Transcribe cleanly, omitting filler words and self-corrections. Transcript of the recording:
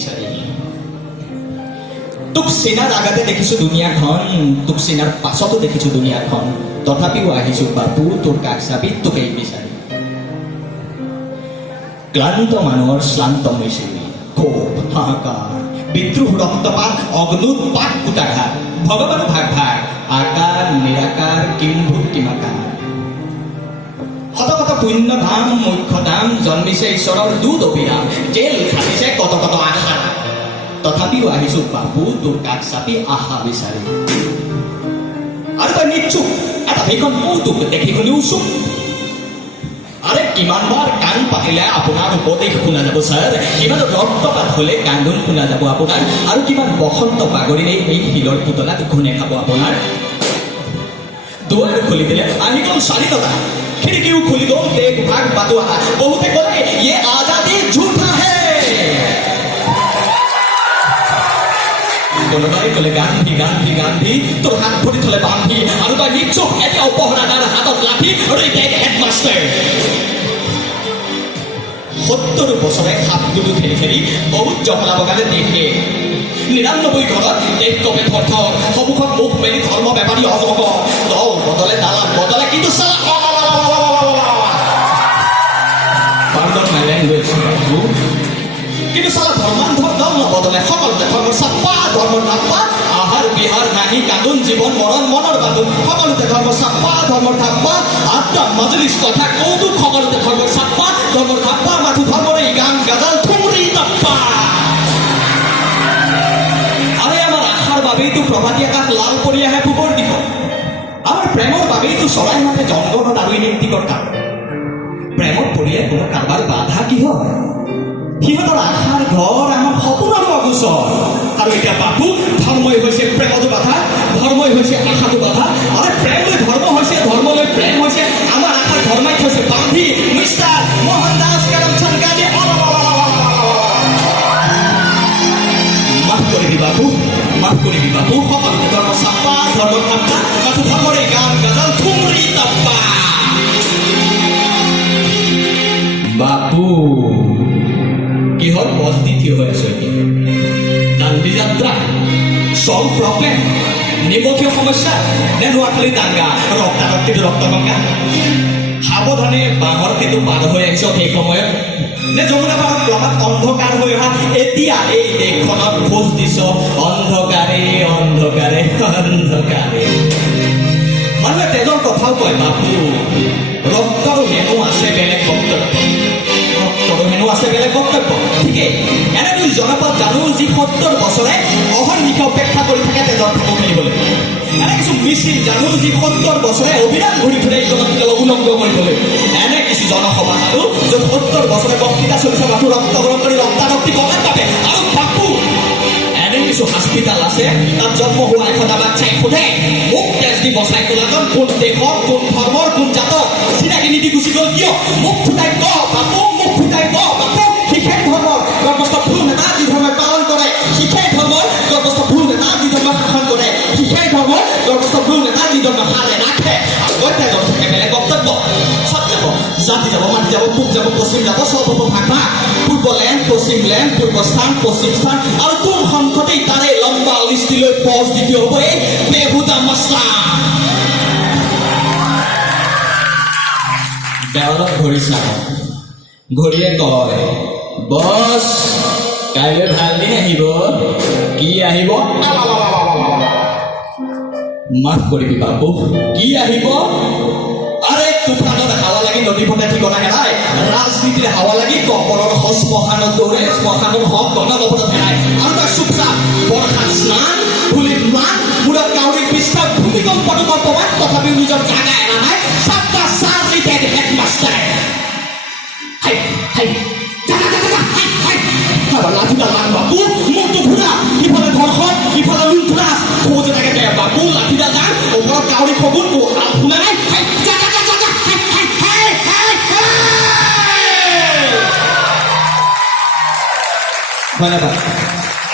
বিচাৰি তোক চিনাৰ আগতে দেখিছো দুনিয়াখন, তোক চিনাৰ পাছতো দেখিছো দুনিয়াখন, তথাপিও আহিছো বাপু তোৰ কাষ চাপি তোকেই বিচাৰি। ক্লান্ত মানুহৰ শ্লান্ত মিচিৰি, ক্ষোভ হাহাকাৰ, বিদ্ৰোহ ৰক্তপাত, অগ্নুৎপাত কুটাঘাত, ভগৱান ভাগ ভাগ, আকাৰ নিৰাকাৰ কিম্ভূত কিমাকাৰ। শত শত পুণ্য ধাম মুখ্য ধাম, জন্মিছে ঈশ্বৰৰ দুত অভিৰাম, জেল খাটিছে কত কত আশা, তথাপিও আহিছো বাপু তোৰ কাষ চাপি আশা বিচাৰি। আৰু তই নিশ্চুক এটা ভীষণ কৌতুক দেখি শুনি উচুক। আৰে কিমানবাৰ কাণ পাতিলে আপোনাৰ উপদেশ শুনা যাব ছাৰ, কিমান ৰক্তপাত হলে কান্দোন শুনা যাব আপোনাৰ, আৰু কিমান বসন্ত বাগৰিলে এই শিলৰ পুতলাত ঘূনে খাব আপোনাৰ। দুৱাৰ খুলি দিলে আহি গ'ল স্বাধীনতা, খিৰিকীও খুলি গ'ল দেশ ভাগ বাটোৱাৰা, বহুতে ক'লে ইয়ে আজাদী ঝুঠা হে। কোনোবাই ক'লে গান্ধী গান্ধী গান্ধী, তোৰ হাত ভৰি থলে বান্ধি, আৰু তই নিশ্চয় এতিয়া অপহৰাদাৰ হাতত লাঠি, হেডমাষ্টাৰ। 70 বছৰে সাপ গুলু খেলি খেলি বহুত জহলা বগালে দেশে, 99 ঘৰত দেশ কপে থৰ থৰ, সন্মুখত মুখ মেলি ধৰ্ম বেপাৰী অজগৰ, দল বদলে দালাল বদলে, কিন্তু কিন্তু চালা ধৰ্মান্ধৰ দল নবদলে, সকলোতে ধৰ্মৰ চাপ্পা ধৰ্মৰ ধাপ্পা, আহাৰ বিহাৰ নাহি কান্দোন জীৱন মৰণ মনৰ বান্ধোন, সকলোতে ধৰ্মৰ চাপ্পা ধৰ্মৰ ধাপ্পা, আড্ডা মাজলিছ কথা কৌতুক, সকলোতে ধৰ্মৰ চাপ্পা ধৰ্মৰ ধাপ্পা, মাথো ধৰ্মৰে গান গাজাল ঠুমৰি তাপ্পা। আৰে আমাৰ আশাৰ বাবেইতো প্ৰভাতী আকাশ লাল কৰি আহে পূবৰ দিশত, আমাৰ প্ৰেমৰ বাবেইতো চৰাই মাতে জংগলত আৰু ইলেক্ট্ৰিকৰ কাম। প্ৰেমত পৰিলে কোনো কাৰোবাৰ বাধা কি হয়, সিহঁতৰ আশাৰ ঘৰ আমাৰ সপোনৰ অগোচৰ। আৰু এতিয়া বাপু ধৰ্মই হৈছে প্ৰেমতো বাধা, ধৰ্মই হৈছে আশাটো বাধা, আৰু প্ৰেম লৈ ধৰ্ম হৈছে, ধৰ্ম লৈ প্ৰেম হৈছে, আমাৰ আশাৰ ধৰ্মাই হৈছে বান্ধি মিষ্টাৰ মোহন দাস কৰমচান্দ গান্ধী। মাফ কৰিবি বাপু, মাফ কৰিবি বাপু, সকলোতে ধৰ্ম চাপ্পা ধৰ্মৰ ঠাপ্পা, মাথো ধৰ্মৰে গান গাজাল ঠুমৰি তাপ্পা। বাপু কিহৰ পথটি থিয় হৈ আছো এতিয়া? দাণ্ডী যাত্ৰা, চল প্ৰব্লেম, নিমখীয় সমস্যা, নে নোৱাখালী দাঙ্গা, ৰক্তাৰক্তিটো ৰক্তগংগা? সাৱধানে বাঁহৰ সেইটো পাৰ হৈ আহিছ সেই সময়ত, নে যমুনা পাৰত ক্ৰমাৎ অন্ধকাৰ হৈ অহা এতিয়া এই দেশখনত খোজ দিছ অন্ধকাৰে অন্ধকাৰে অন্ধকাৰে? মানুহে তেজৰ কথাও কয় বাপু, ৰক্তৰো হেনো আছে বেলেগ বক্তব্য, হেনো আছে বেলেগ বক্তব্য, ঠিকেই। এনেকৈ জনপদ জানো যি 70 বছৰে অহৰ্নিশে অপেক্ষা কৰি থাকে তেজৰ ঠাকুৰ খেলিবলৈ, এনে কিছু মিছিল জানো যি 70 বছৰে অবিৰাম ঘূৰি ফুৰে ইজনক উলংগ কৰিবলৈ, এনে কিছু জনসভা জানো য'ত 70 বছৰে বক্তৃতা চলিছে মাথো ৰক্ত গৰম কৰি ৰক্তাৰক্তি কমাৰ বাবে। আৰু বাপু এনে কিছু হস্পিটাল আছে তাত জন্ম হোৱা এখন বাচ্চাই সোধে মোক তেজ দি বচাই তোলাজন কোন দেশৰ কোন ধৰ্মৰ কোন জাতৰ, চিনাকি নীতি গুচি গ'ল কিয়? মোক ফুটাই ক বাপু, মোক ফুটাই ক বাপু। শিক্ষাই ধৰ্মৰ গৰ্ভস্থ ভ্ৰূণ এটা যি ধৰ্মই পালন কৰে, শিক্ষাই ধৰ্মৰ গৰ্ভস্থ ভ্ৰূণ এটা যি ধৰ্মই শাসন কৰে, শিক্ষাই ধৰ্মৰ গৰ্ভস্থ ভ্ৰূণ এটা যি ধৰ্মই হাৰে ৰাখে। আৰু তেজৰ থাকে বেলেগ বক্তব্য, চব যাব, জাতি যাব, মাটি যাব, পূব যাব, পশ্চিম যাব, চব হ'ব ভাগ ভাগ, পূৰ্ব লেণ্ড পশ্চিম লেণ্ড, পূৰ্ব স্থান পশ্চিম স্থান, আৰু কোন সংকটেই তাৰে লম্বা লিষ্টিলৈ পজ দ্বিতীয় হ'ব এই বেহুদা মছলা। দেৱালত ঘড়ী চাওঁ, ঘড়ীয়ে কয় বছ কাইলৈ ভাল দিন আহিব। কি আহিব? মাফ কৰিবি বাপু, কি আহিব? আৰে তুফানত হাৱা লাগি নদী ফটা ঠিকনা হেৰাই, ৰাজনীতিৰ হাৱা লাগি কপৰৰ শ্মশানত দৌৰে, শ্মশানৰ হক গণপথত হেৰাই। আৰু তই চুপচাপ বৰ্ষাত স্নান, ধূলিত ম্লান, মূৰত কাউৰীক বিশ্বাস, ভূমিকম্পটো কল্পবাদ, তথাপিও নিজৰ জাগা এৰা নাই। চাপ্পা চাৰ্লি টেড হেডমাষ্টাৰ। হাই হাই লাঠিডাল লাগ বাপু, মূৰটো ঘূৰা, ইফালে ধৰ্ষণ ইফালে লুণ্ঠৰাজ, খোজ এটাকে দে বাপু, লাঠিডাল দাং, ওপৰত কাউৰী খগুন, তোৰ হাত শুনা নাই। ধন্যবাদ।